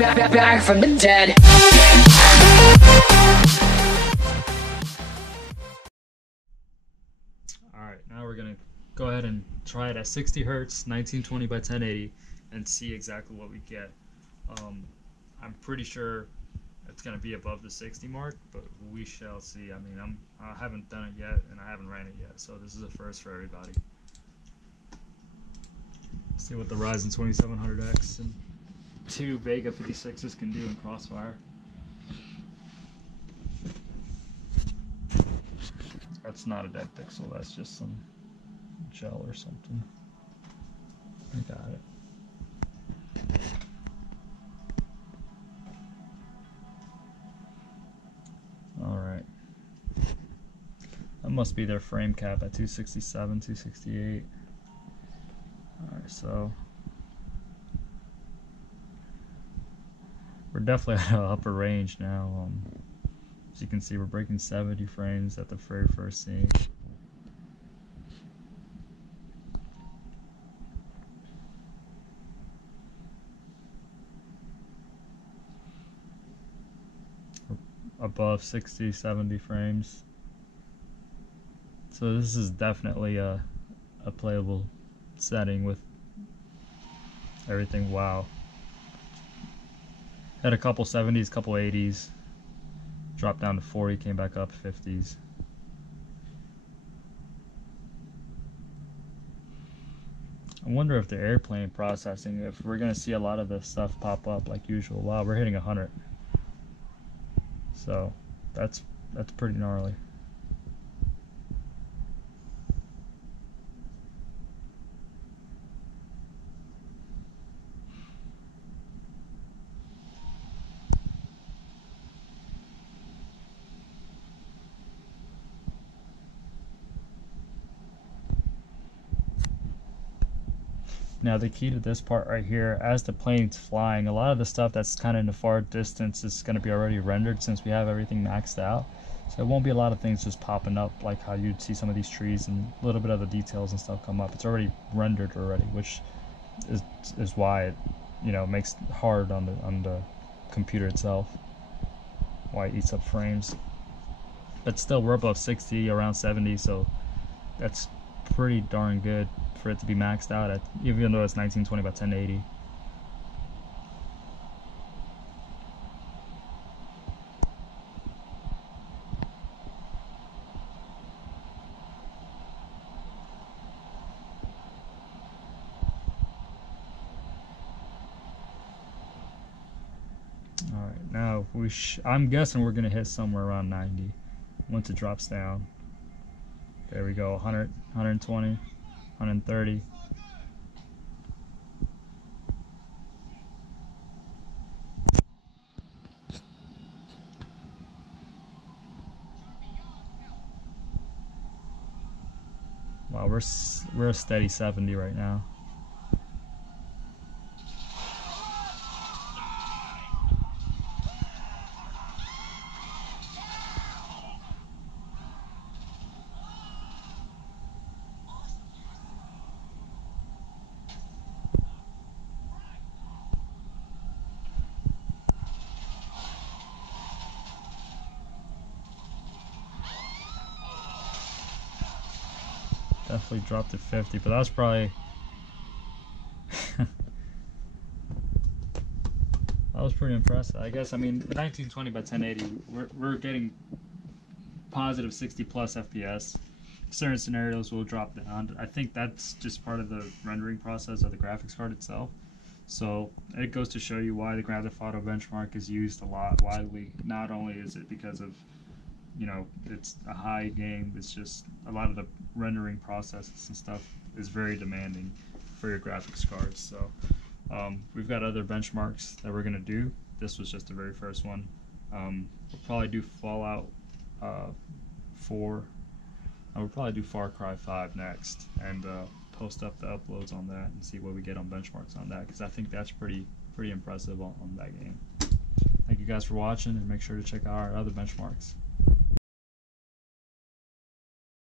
back from the dead. Alright, now we're gonna go ahead and try it at 60 Hertz, 1920 by 1080, and see exactly what we get. I'm pretty sure it's gonna be above the 60 mark, but we shall see. I mean, I haven't done it yet, and I haven't ran it yet, so this is a first for everybody. See what the Ryzen 2700X and 2 Vega 56s can do in Crossfire. That's not a dead pixel, that's just some gel or something. I got it. Alright. That must be their frame cap at 267, 268. Alright, so we're definitely at an upper range now. As you can see, we're breaking 70 frames at the very first scene. Above 60, 70 frames. So this is definitely a playable setting with everything. Wow. Had a couple 70s, couple 80s. Dropped down to 40, came back up 50s. I wonder if the airplane processing, if we're gonna see a lot of this stuff pop up like usual. Wow, we're hitting 100. So that's pretty gnarly. Now the key to this part right here, as the plane's flying, a lot of the stuff that's kind of in the far distance is going to be already rendered since we have everything maxed out. So it won't be a lot of things just popping up like how you'd see some of these trees and a little bit of the details and stuff come up. It's already rendered already, which is why it, you know, makes it hard on the computer itself, why it eats up frames. But still, we're above 60, around 70, so that's pretty darn good for it to be maxed out at, even though it's 1920 by 1080. All right, now I'm guessing we're gonna hit somewhere around 90 once it drops down. There we go, 100, 120, 130. Wow, we're a steady 70 right now. Definitely dropped to 50, but that's probably that was pretty impressive. I guess, I mean, 1920 by 1080, we're getting positive 60 plus FPS. Certain scenarios will drop down. I think that's just part of the rendering process of the graphics card itself. So it goes to show you why the Grand Theft Auto benchmark is used a lot widely. Not only is it because of, you know, it's a high game, it's just a lot of the rendering processes and stuff is very demanding for your graphics cards. So we've got other benchmarks that we're going to do. This was just the very first one. We'll probably do Fallout 4. We'll probably do Far Cry 5 next, and post up the uploads on that and see what we get on benchmarks on that, because I think that's pretty impressive on that game. Thank you guys for watching, and make sure to check out our other benchmarks.